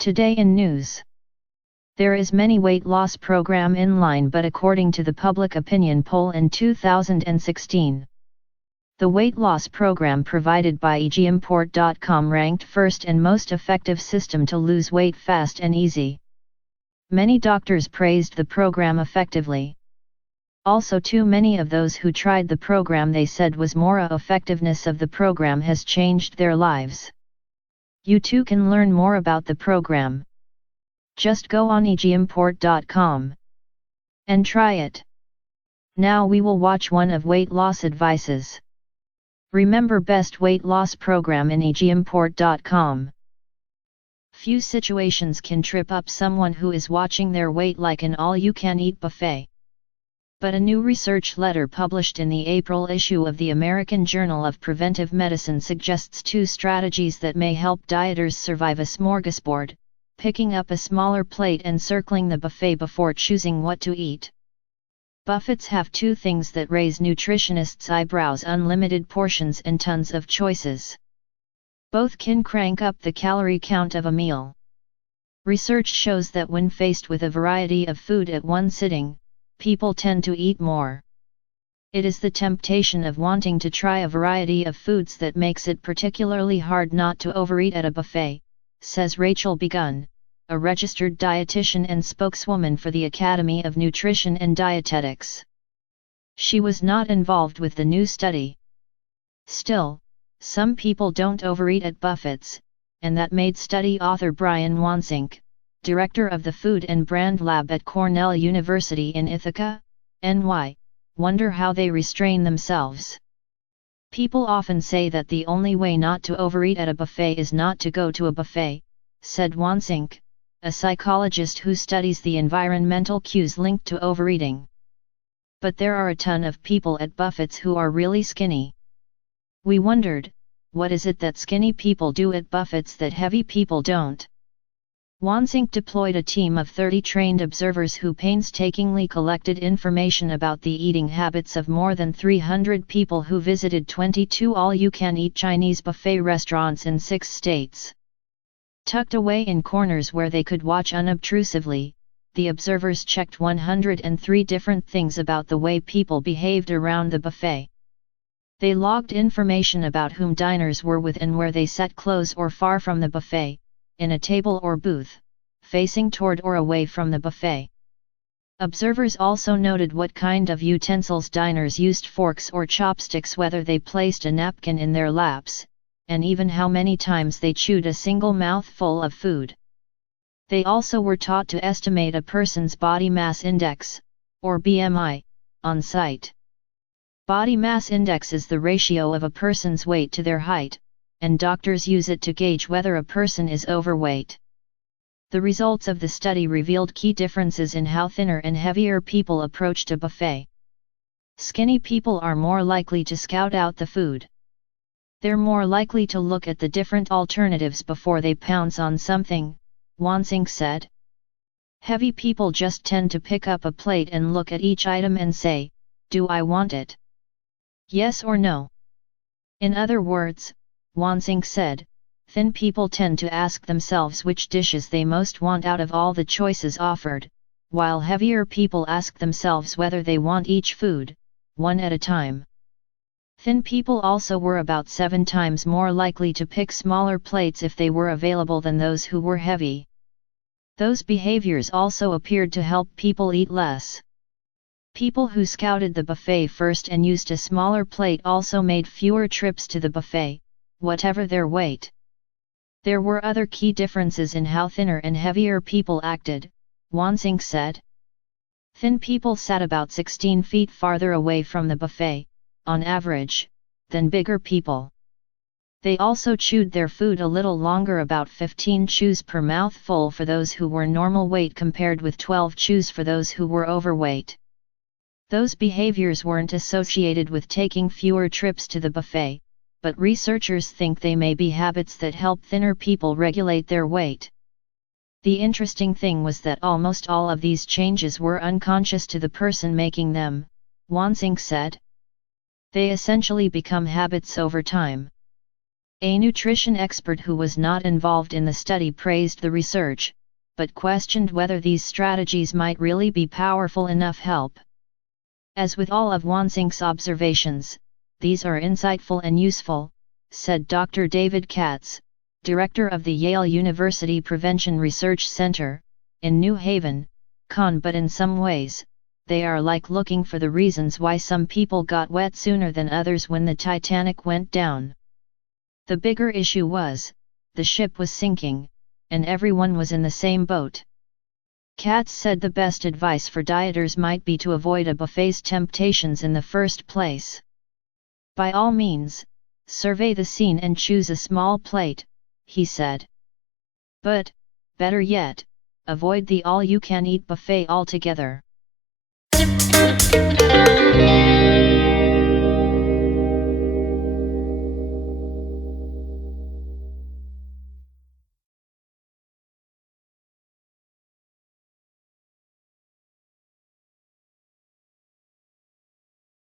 Today in news. There is many weight loss program in line, but according to the public opinion poll in 2016, the weight loss program provided by egimport.com ranked first and most effective system to lose weight fast and easy. Many doctors praised the program effectively. Also, too many of those who tried the program, they said was more effectiveness of the program has changed their lives. You too can learn more about the program. Just go on egimport.com and try it. Now we will watch one of weight loss advices. Remember best weight loss program in egimport.com. Few situations can trip up someone who is watching their weight like an all-you-can-eat buffet. But a new research letter published in the April issue of the American Journal of Preventive Medicine suggests two strategies that may help dieters survive a smorgasbord: picking up a smaller plate and circling the buffet before choosing what to eat. Buffets have two things that raise nutritionists' eyebrows: unlimited portions and tons of choices. Both can crank up the calorie count of a meal. Research shows that when faced with a variety of food at one sitting, people tend to eat more. It is the temptation of wanting to try a variety of foods that makes it particularly hard not to overeat at a buffet, says Rachel Begun, a registered dietitian and spokeswoman for the Academy of Nutrition and Dietetics. She was not involved with the new study. Still, some people don't overeat at buffets, and that made study author Brian Wansink, director of the Food and Brand Lab at Cornell University in Ithaca, NY, wonder how they restrain themselves. People often say that the only way not to overeat at a buffet is not to go to a buffet, said Wansink, a psychologist who studies the environmental cues linked to overeating. But there are a ton of people at buffets who are really skinny. We wondered, what is it that skinny people do at buffets that heavy people don't? Wansink deployed a team of 30 trained observers who painstakingly collected information about the eating habits of more than 300 people who visited 22 all-you-can-eat Chinese buffet restaurants in 6 states. Tucked away in corners where they could watch unobtrusively, the observers checked 103 different things about the way people behaved around the buffet. They logged information about whom diners were with and where they sat close or far from the buffet, in a table or booth, facing toward or away from the buffet. Observers also noted what kind of utensils diners used: forks or chopsticks, whether they placed a napkin in their laps, and even how many times they chewed a single mouthful of food. They also were taught to estimate a person's body mass index, or BMI, on site. Body mass index is the ratio of a person's weight to their height, and doctors use it to gauge whether a person is overweight. The results of the study revealed key differences in how thinner and heavier people approached a buffet. Skinny people are more likely to scout out the food. They're more likely to look at the different alternatives before they pounce on something, Wansink said. Heavy people just tend to pick up a plate and look at each item and say, "Do I want it? Yes or no?" In other words, Wansink said, thin people tend to ask themselves which dishes they most want out of all the choices offered, while heavier people ask themselves whether they want each food, one at a time. Thin people also were about 7 times more likely to pick smaller plates if they were available than those who were heavy. Those behaviors also appeared to help people eat less. People who scouted the buffet first and used a smaller plate also made fewer trips to the buffet, whatever their weight. There were other key differences in how thinner and heavier people acted, Wansink said. Thin people sat about 16 feet farther away from the buffet, on average, than bigger people. They also chewed their food a little longer, about 15 chews per mouthful for those who were normal weight compared with 12 chews for those who were overweight. Those behaviors weren't associated with taking fewer trips to the buffet, but researchers think they may be habits that help thinner people regulate their weight. The interesting thing was that almost all of these changes were unconscious to the person making them, Wansink said. They essentially become habits over time. A nutrition expert who was not involved in the study praised the research, but questioned whether these strategies might really be powerful enough help. As with all of Wansink's observations, these are insightful and useful, said Dr. David Katz, director of the Yale University Prevention Research Center, in New Haven, Con. But in some ways, they are like looking for the reasons why some people got wet sooner than others when the Titanic went down. The bigger issue was, the ship was sinking, and everyone was in the same boat. Katz said the best advice for dieters might be to avoid a buffet's temptations in the first place. By all means, survey the scene and choose a small plate, he said. But, better yet, avoid the all-you-can-eat buffet altogether.